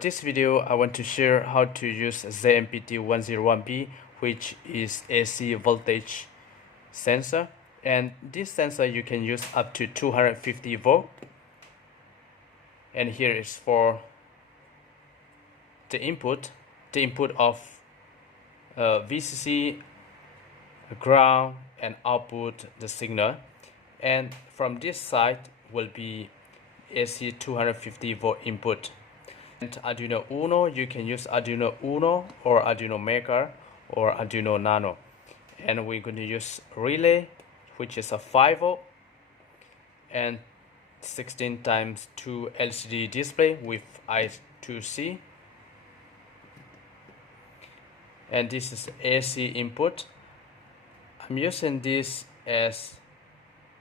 This video I want to share how to use ZMPT101B, which is AC voltage sensor, and this sensor you can use up to 250 volt, and here is for the input of VCC, ground, and output the signal, and from this side will be AC 250 volt input. And Arduino Uno, you can use Arduino Uno or Arduino Maker or Arduino Nano, and we're going to use relay, which is a 5 volt and 16 times 2 LCD display with I2C, and this is AC input. I'm using this as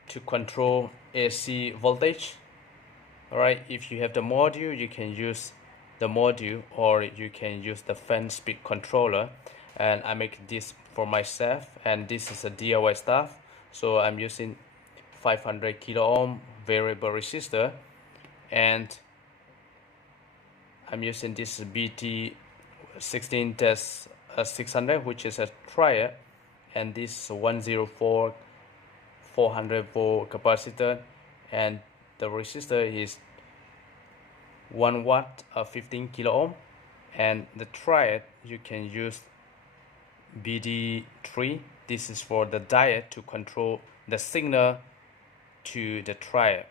to control AC voltage. Alright, if you have the module, you can use the module, or you can use the fan speed controller, and I make this for myself, and this is a DIY stuff. So I'm using 500 kilo ohm variable resistor, and I'm using this BT 16-600, which is a triad, and this 104 400 volt capacitor, and the resistor is 1 watt of 15 kilo ohm, and the triad you can use BD3. This is for the diode to control the signal to the triad.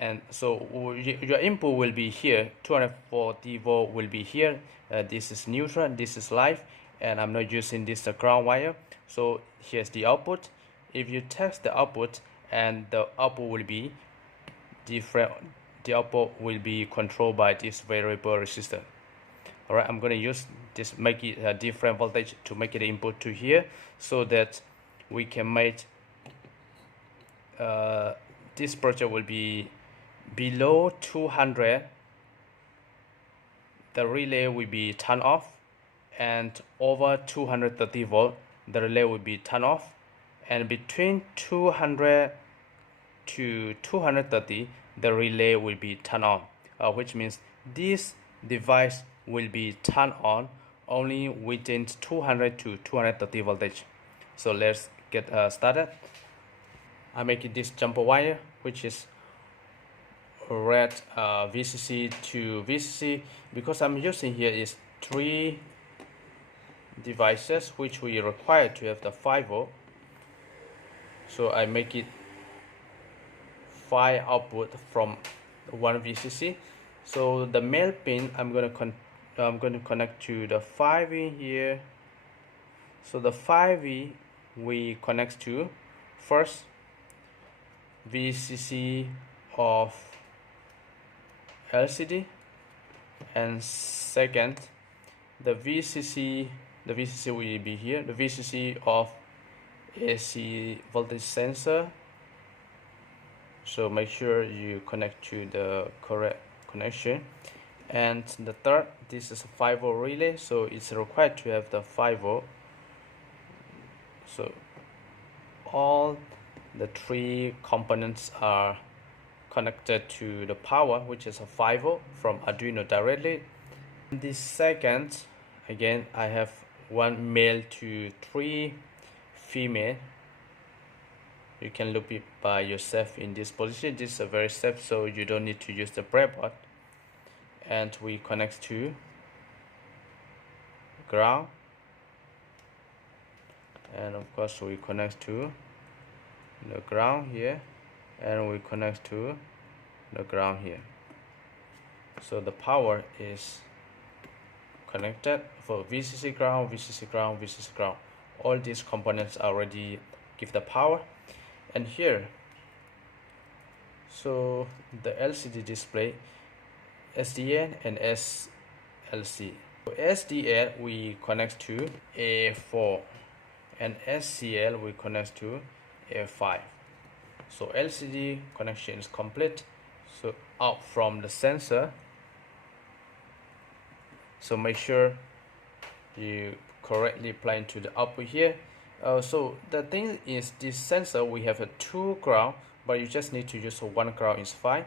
And so your input will be here, 240 volt will be here. This is neutral, this is live, and I'm not using this ground wire. So here's the output. If you test the output, and the output will be different, the output will be controlled by this variable resistor. Alright, I'm going to use this, make it a different voltage to make it input to here, so that we can make this project will be below 200, the relay will be turned off, and over 230 volt the relay will be turned off, and between 200 to 230 the relay will be turned on, which means this device will be turned on only within 200 to 230 voltage. So let's get started. I'm making this jumper wire, which is red VCC to VCC, because I'm using here is 3 devices which we require to have the 5 volt. So I make it 5 output from 1 VCC. So the male pin I'm going to connect to the 5V here. So the 5V we connect to first VCC of LCD, and second the VCC will be here, the VCC of AC voltage sensor. So make sure you connect to the correct connection. And the third, this is a 5 volt relay, so it's required to have the 5 volt. So all the 3 components are connected to the power, which is a 5 volt from Arduino directly. In this second, again I have 1 male to 3 female. You can loop it by yourself in this position. This is a very safe, so you don't need to use the breadboard. And we connect to ground, and of course we connect to the ground here, and we connect to the ground here. So the power is connected for VCC ground, VCC ground, VCC ground. All these components already give the power. And here, so the LCD display, SDN and SLC. So SDN we connect to A4, and SCL we connect to A5. So LCD connection is complete. So out from the sensor. So make sure you correctly plug into the output here. So the thing is, this sensor we have a 2 ground, but you just need to use 1 ground is fine.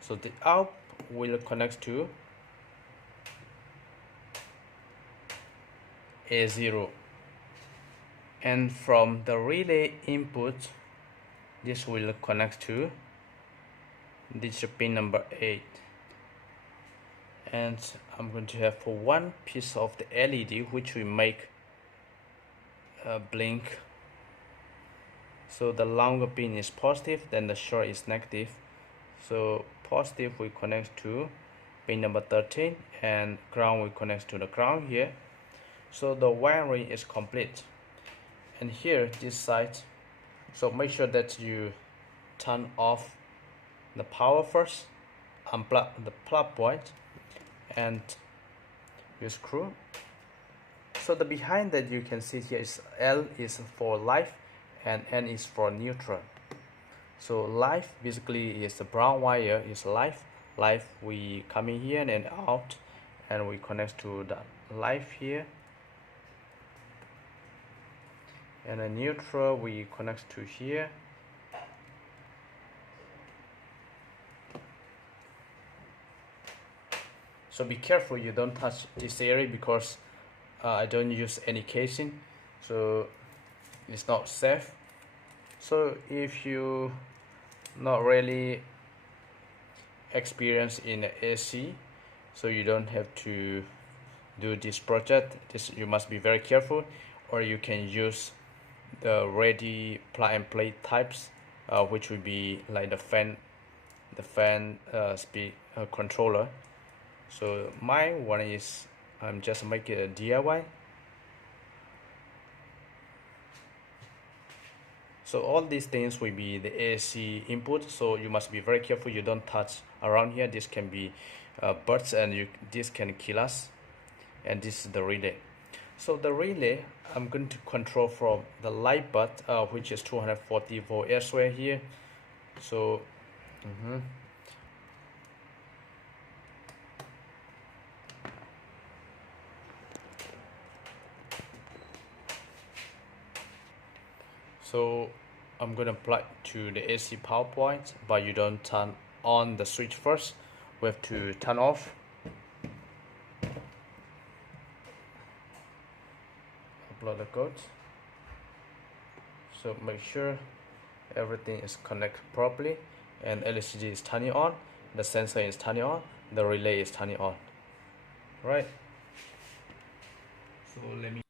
So the out will connect to A0. And from the relay input, this will connect to this pin number 8. And I'm going to have one piece of the LED which will make a blink. So the longer pin is positive, then the short is negative. So positive we connect to pin number 13 and ground we connect to the ground here. So the wiring is complete. And here this side, so make sure that you turn off the power first, unplug the plug point, and you screw. So the behind that you can see here is L is for live and N is for neutral. So live basically is the brown wire is live. Live we come in here and out, and we connect to the live here. And a neutral we connect to here. So be careful you don't touch this area, because I don't use any casing, so it's not safe. So if you not really experienced in AC, so you don't have to do this project. This you must be very careful, or you can use the ready plug and play types, which would be like the fan speed controller. So my one is I'm just making a DIY. So all these things will be the AC input, so you must be very careful you don't touch around here. This can be birds, and this can kill us. And this is the relay. So the relay I'm going to control from the light bulb, which is 240 volt elsewhere here. So So I'm gonna plug to the AC power point, but you don't turn on the switch first. We have to turn off. Upload the code. So make sure everything is connected properly, and LCD is turning on, the sensor is turning on, the relay is turning on. Right. So let me.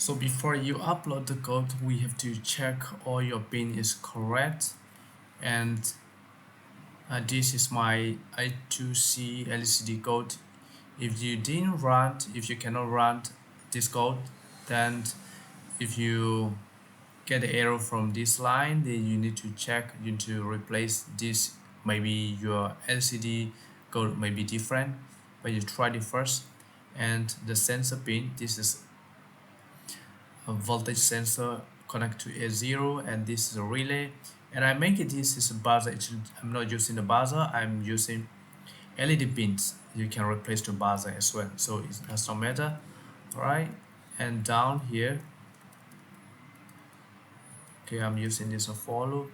So before you upload the code, we have to check all your pin is correct. And this is my I2C LCD code. If you didn't run, if you cannot run this code, then if you get the error from this line, then you need to check, you need to replace this. Maybe your LCD code may be different, but you try it first. And the sensor pin, this is a voltage sensor connect to A0, and this is a relay. And I make it, this is a buzzer. Actually, I'm not using the buzzer, I'm using LED pins. You can replace the buzzer as well, so it does not matter. All right, and down here, okay, I'm using this for loop.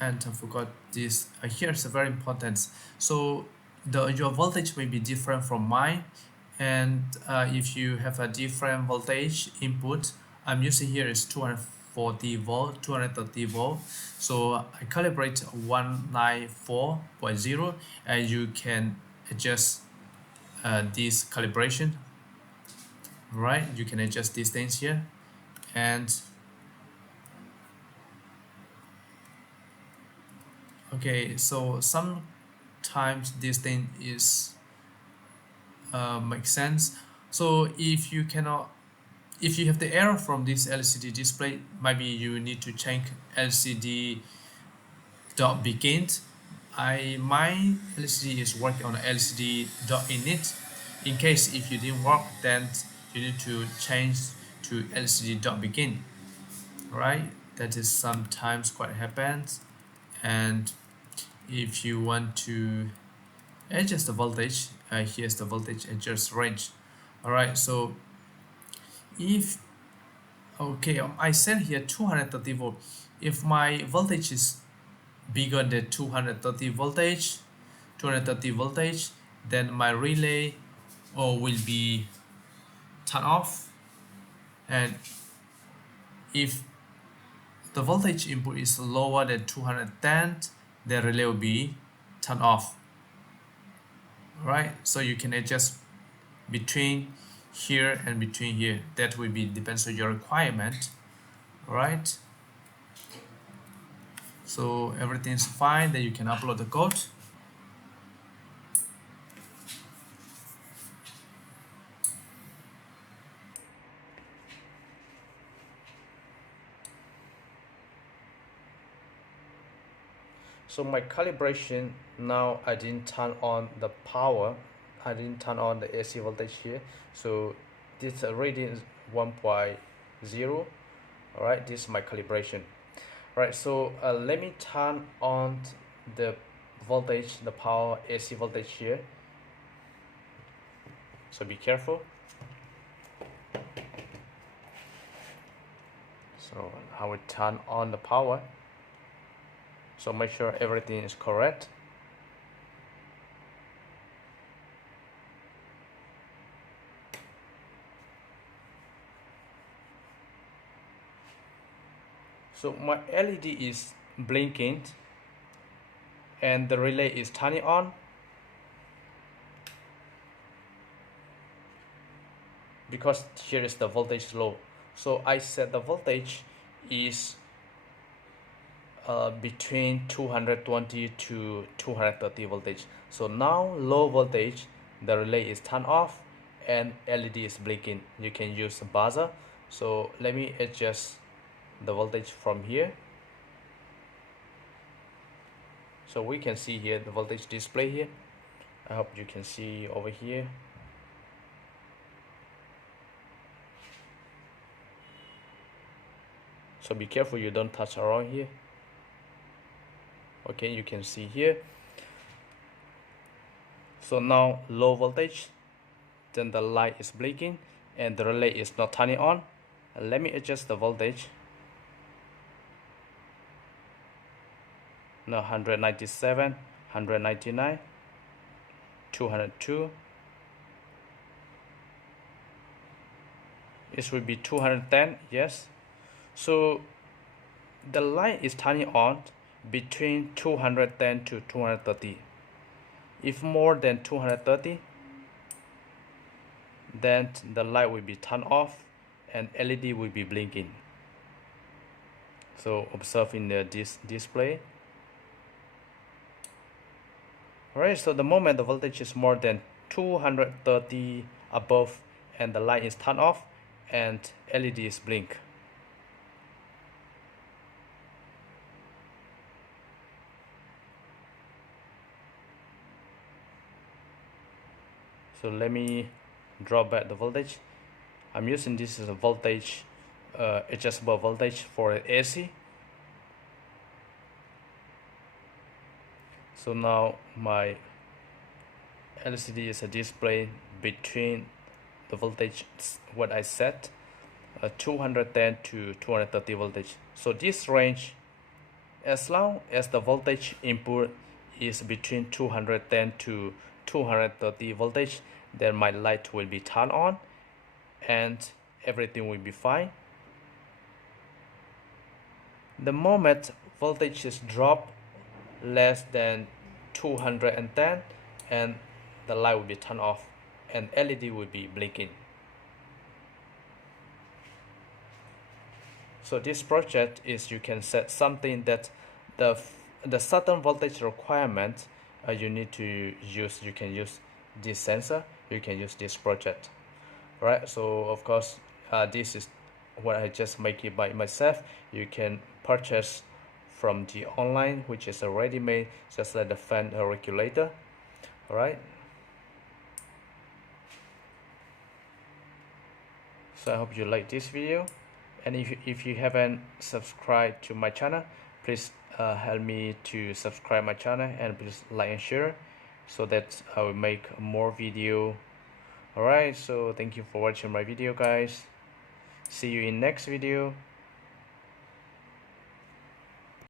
And I forgot this. Here is very important. So your voltage may be different from mine, and if you have a different voltage input, I'm using here is 240 volt, 230 volt. So I calibrate 194.0, and you can adjust this calibration. Right, you can adjust these things here, and okay, so sometimes this thing is makes sense. So if you have the error from this LCD display, maybe you need to change LCD dot begin. My LCD is working on LCD dot init. In case if you didn't work, then you need to change to LCD dot begin. Right, that is sometimes quite happens. And if you want to adjust the voltage, here's the voltage adjust range. All right, so if I set here 230 volt. If my voltage is bigger than 230 voltage, then my relay will be turned off, and if the voltage input is lower than 210, the relay will be turned off. Alright, so you can adjust between here and between here. That will be depends on your requirement. Alright, so everything's fine, then you can upload the code. So my calibration, now I didn't turn on the power, I didn't turn on the AC voltage here, so this reading is 1.0. Alright, this is my calibration. Right, so let me turn on the voltage, the power AC voltage here. So be careful. So I will turn on the power. So make sure everything is correct. So my LED is blinking and the relay is turning on. Because here is the voltage low. So I set the voltage is between 220 to 230 voltage. So now low voltage, the relay is turned off and LED is blinking. You can use a buzzer. So let me adjust the voltage from here. So we can see here the voltage display here. I hope you can see over here. So be careful you don't touch around here. Okay, you can see here. So now low voltage, then the light is blinking and the relay is not turning on. Let me adjust the voltage. Now 197, 199, 202. It will be 210, yes. So the light is turning on between 210 to 230. If more than 230, then the light will be turned off and LED will be blinking. So observe in the display. Alright, so the moment the voltage is more than 230 above and the light is turned off and LED is blink. So let me drop back the voltage. I'm using this as a voltage, adjustable voltage for AC. So now my LCD is a display between the voltage what I set, 210 to 230 voltage. So this range, as long as the voltage input is between 210 to 230 voltage, then my light will be turned on and everything will be fine. The moment voltage is dropped less than 210 and the light will be turned off and LED will be blinking. So this project is you can set something that the certain voltage requirement you need to use. You can use this sensor, you can use this project. Right, so of course this is what I just make it by myself. You can purchase from the online, which is a ready-made, just like the fan regulator. All right, so I hope you like this video, and if you haven't subscribed to my channel, please help me to subscribe my channel and please like and share so that I will make more video. Alright, so thank you for watching my video, guys. See you in next video.